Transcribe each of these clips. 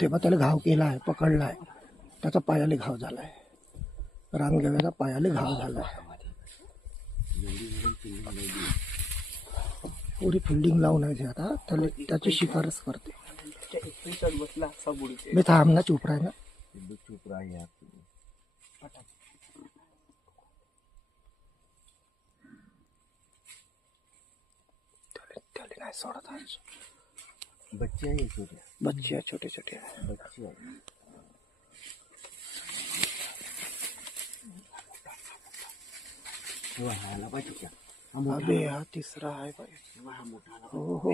तेव्हा त्याला घाव केलाय, पकडलाय, त्याचा पायाले घाव झालाय, रानगव्याचा पायाले घाव झालाय. पुरी फिल्डिंग लावून आहे आता त्याला, त्याची शिफारस करते. मी थांब ना, चुप राह ना. त्याला नाही सोडत आज. बच्चे आहे छोटे, बच्चे आहे, छोटे छोटे आहे. बच्चे आहे. ह्याला पाहिजे क्या? अबे हा तिसरा आहे बाई. हो हो,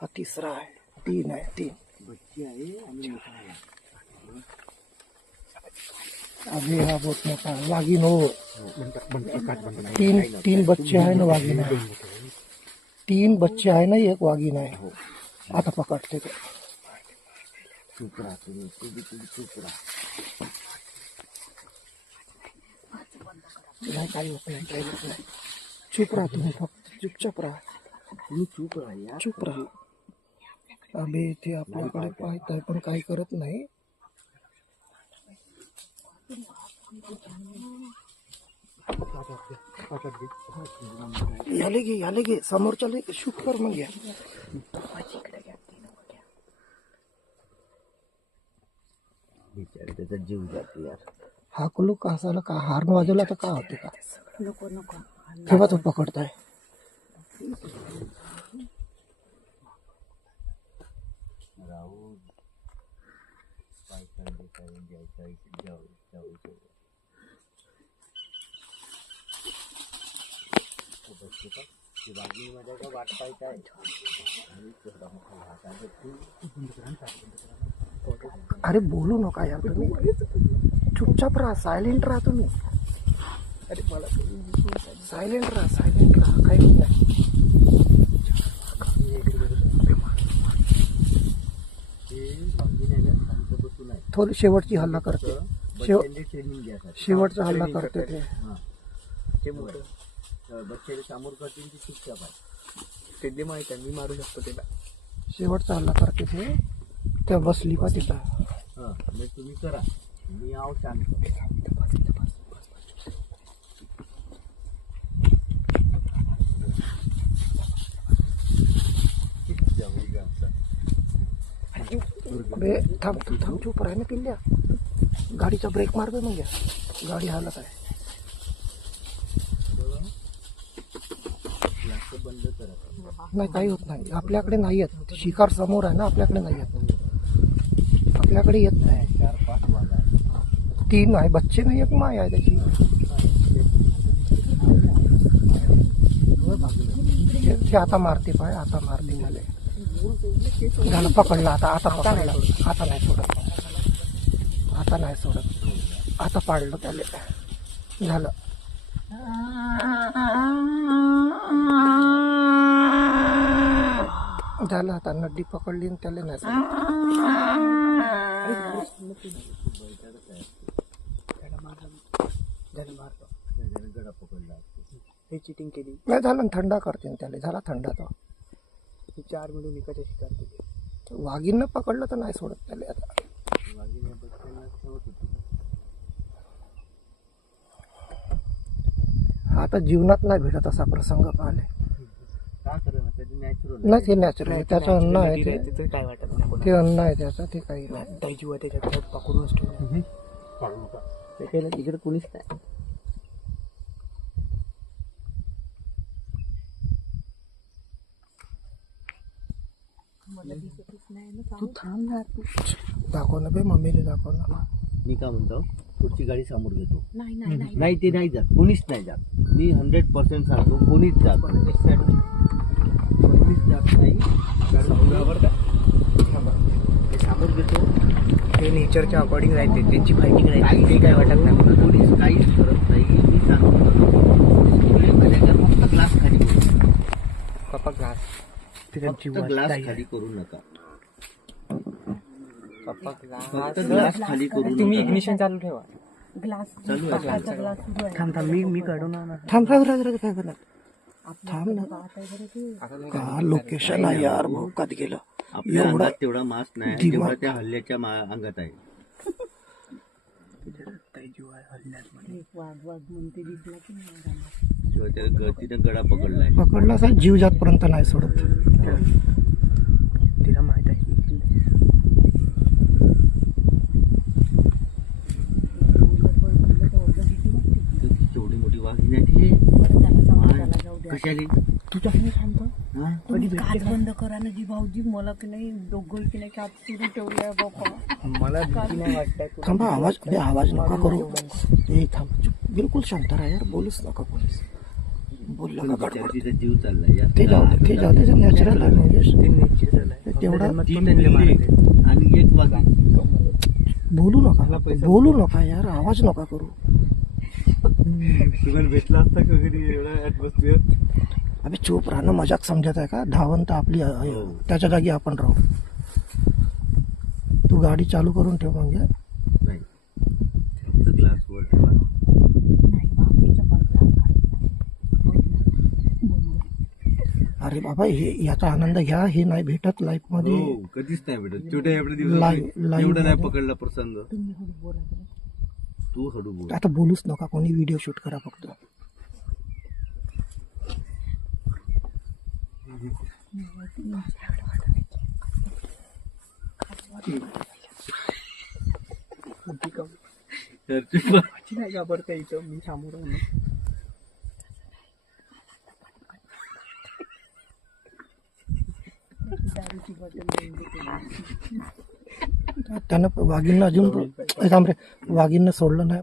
हा तिसरा आहे. 3 आहे, 3 बच्चे आहे आणि मोठा आहे. अबे हा बहुत मोठा आहे. वाघीण हो. 3 बच्चे आहे ना वाघीण आहे. 3 बच्चे आहे ना, एक वाघीण आहे. आता पकडते ते. चुप राहा तुम्ही, चुप राहा. नाही, काही होत नाही, काही होत नाही. चुप राहा तुम्ही, फक्त चुपचाप राहा. तुम्ही चुप राहा यार. चुप राहा. अबे ते आपल्याकडे पाहत आहे पण काही करत नाही. याले घे समोरच्याला शूट कर मग. या बिचारे त्याचा जीव जातो यार. हाकलू का असाला का? हार्न वाजवला तर का होते का? नको नको. तेव्हा तो पकडताय. राहू वाट पाहताय. अरे बोलू नका यार तुम्ही, चुपचाप राहा, सायलेंट राहा तुम्ही. अरे मला सायलेंट राहा, काही होत नाही. थोडी शेवटची हल्ला करते, शेवटचा हल्ला करते ते. ते मोठं बच्चे समोर करतील ती चुपचाप आहे. ते माहित आहे, मी मारू शकतो त्याला. शेवटचा हल्ला करते ते. त्या बसली पा तिथं. हां, मग तुम्ही करा, मी आहो शांत. बे थांब चुप राह ना पिल्ल्या. गाडीचा ब्रेक मार बे म्हणजे गाडी हालत आहे. बंद करा. नाही, काही होत नाही. आपल्याकडे नाही येत. शिकार समोर आहे ना, आपल्याकडे नाही येत. आपल्याकडे येत नाही. 4-5 वाघ आहे. 3 आहे बच्चे नाही, एक माय आहे त्याची. ते आता मारते पाय, आता मारते झाले. झालं, पकडला आता पकडला. आता नाही सोडत, आता नाही सोडत. आता पाडलं त्याला. झालं. झालं आता नड्डी पकडली आणि त्याला नाही सोडत. गडा पकडला. हे चिटिंग केली. नाही झालं, थंडा करते त्याला. झाला थंडा. तो 4 मिळून एकाच्या शिकार केली. वाघीनं पकडलं तर नाही सोडत त्याला आता. वाघीने बच्चांना ठेवत होती. आता जीवनात नाही भेटत असा प्रसंग पाहिले. का करेना, त्याची नॅचरल नाही, ते नॅचरल आहे. त्याचं अन्न आहे ते. तिथे काय वाटत नाही. ते अन्न आहे त्याचं, ते काही नाही. काही जीव त्याच्यात पकडूनच ठेवलं. ते केलं तिकडे कुणीच नाही. तू थांब ना. दाखव ना बे, मम्मीला दाखव ना. मी काय म्हणतो, पुढची गाडी समोर घेतो. नाही नाही ते नाही जात, कोणीच नाही जात. मी 100% सांगतो, कोणीच जात नाही. ते समोर घेतो. ते नेचरच्या अकॉर्डिंग राहते, त्यांची फायटिंग राहते. ते काय वाटत नाही. कोणीच काहीच करत नाही. मी सांगतो फक्त ग्लास खाली करू. पप्पा ग्लास फक्त ग्लास खाली करू नका. पप्पा फक्त ग्लास खाली करू नका. तुम्ही इग्निशन चालू ठेवा. चालू आहे. थांब मी काढून आणा. थांब काय करत. थांब ना का लोकेशन आहे यार भोकात गेलं आपल्या एवढा अंगात तेवढा मास्क नाही दिमाग- जेवढा त्या हल्ल्याच्या अंगात आहे. तेव्हा त्या तिने गडा पकडलाय. पकडला असेल जीव जातपर्यंत नाही सोडत. तिला माहित आहे तेवढी मोठी वाघिणी आहे ती. कशाली तुझ्या आहे शांत हा? कधी काच बंद करा ना जी भाऊजी मला की नाही दोघं की नाही काच सुरू ठेवलाय बाप्पा. मला भीती नाही वाटत. थांबा आवाज नका करू. ए थांब चुप, बिलकुल शांत राहा यार, बोलूच नका पोलीस. बोलला का बिचारी गडबड. तिचा जीव चाललाय यार. ते जाऊ दे नॅचरल आहे म्हणजे ते निश्चित झालंय. तेवढा तीन बिल्ली आणि एक वाघीण. बोलू नका यार, आवाज नका करू. तुम्हाला भेटला असता का कधी एवढा ऍटमॉस्फिअर? अबे चूप राहणं मजाक समजत आहे का? धावंत आपली आहे. हो. त्याच्या जागी आपण राहू. तू गाडी चालू करून ठेव म्हणजे. नाही फक्त ग्लासवर ठेवा. नाही भाऊजीचा पण त्रास अरे बाबा हे याचा आनंद घ्या, हे नाही भेटत लाईफ मध्ये. हो कधीच नाही भेटत. छोट्या एवढ्या लाईव्ह- दिवसात एवढा नाही मध्ये. पकडला प्रसंग. तुम्ही हळू बोला बरं. तू हळू बोल. आता बोलूच नका, कोणी व्हिडिओ शूट करा फक्त. नाही घाबरता इथं मी सामोर आहे. दारूची बॉटल घेऊन देते. त्यानं वाघींना अजून थांब रे, वाघींना सोडलं नाही.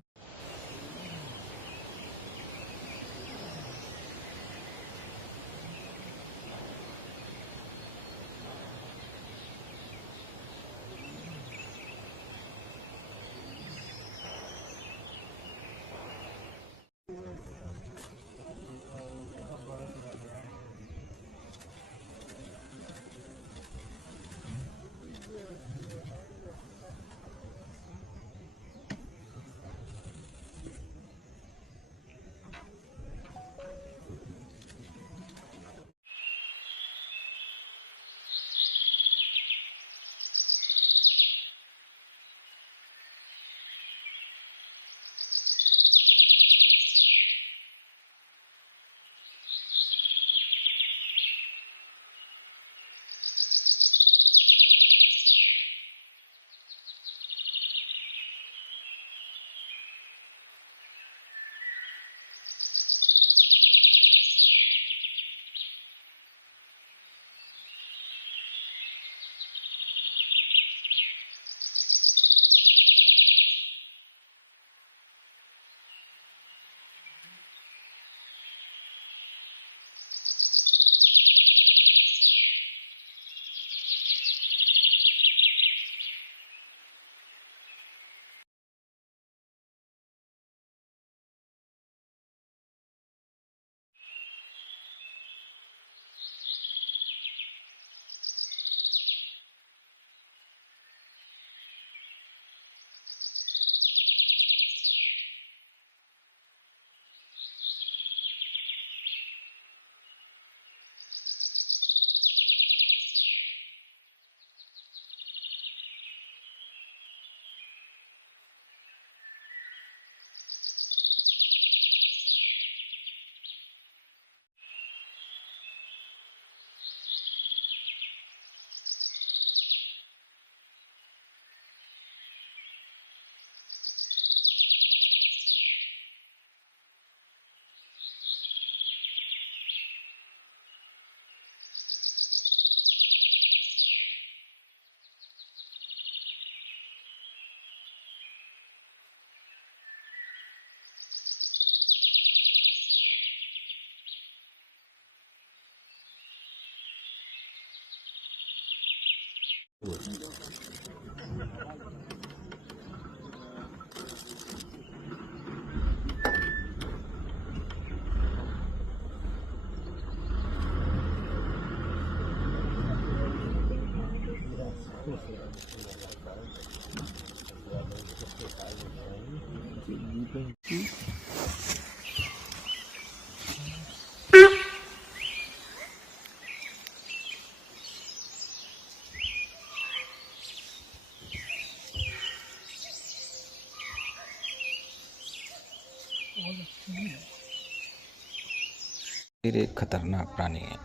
शेर एक खतरनाक प्राणी है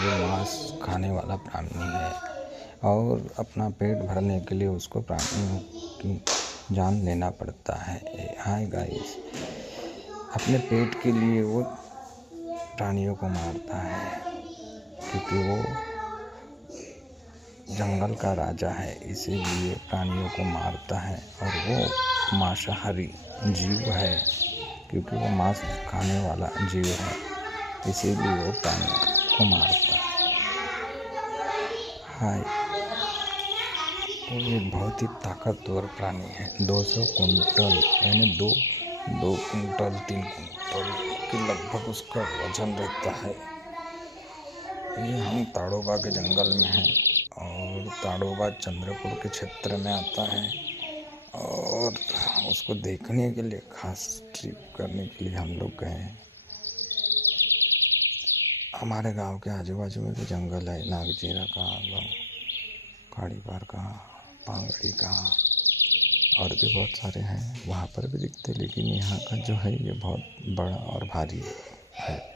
जो मांस खाने वाला प्राणी है और अपना पेट भरने के लिए उसको प्राणियों की जान लेना पड़ता है। हाय गाइस, अपने पेट के लिए वो प्राणियों को मारता है क्योंकि वो जंगल का राजा है, इसीलिए प्राणियों को मारता है। और वो मांसाहारी जीव है क्योंकि वो मांस खाने वाला जीव है, इसीलिए वो प्राणियों को मारता है। हाय, वो एक बहुत ही ताकतवर प्राणी है। 200 कुंटल यानी 2 कुंटल 3 कुंटल के लगभग उसका वजन रहता है। ये हम ताड़ोबा के जंगल में हैं और ताड़ोबा चंद्रपुर के क्षेत्र में आता है और उसको देखने के लिए खास ट्रिप करने के लिए हम लोग गए हैं। हमारे गांव के आजू बाजू में भी जंगल है, नागजीरा का, काड़ीबार का, पांगड़ी का और भी बहुत सारे हैं, वहाँ पर भी दिखते, लेकिन यहाँ का जो है ये बहुत बड़ा और भारी है।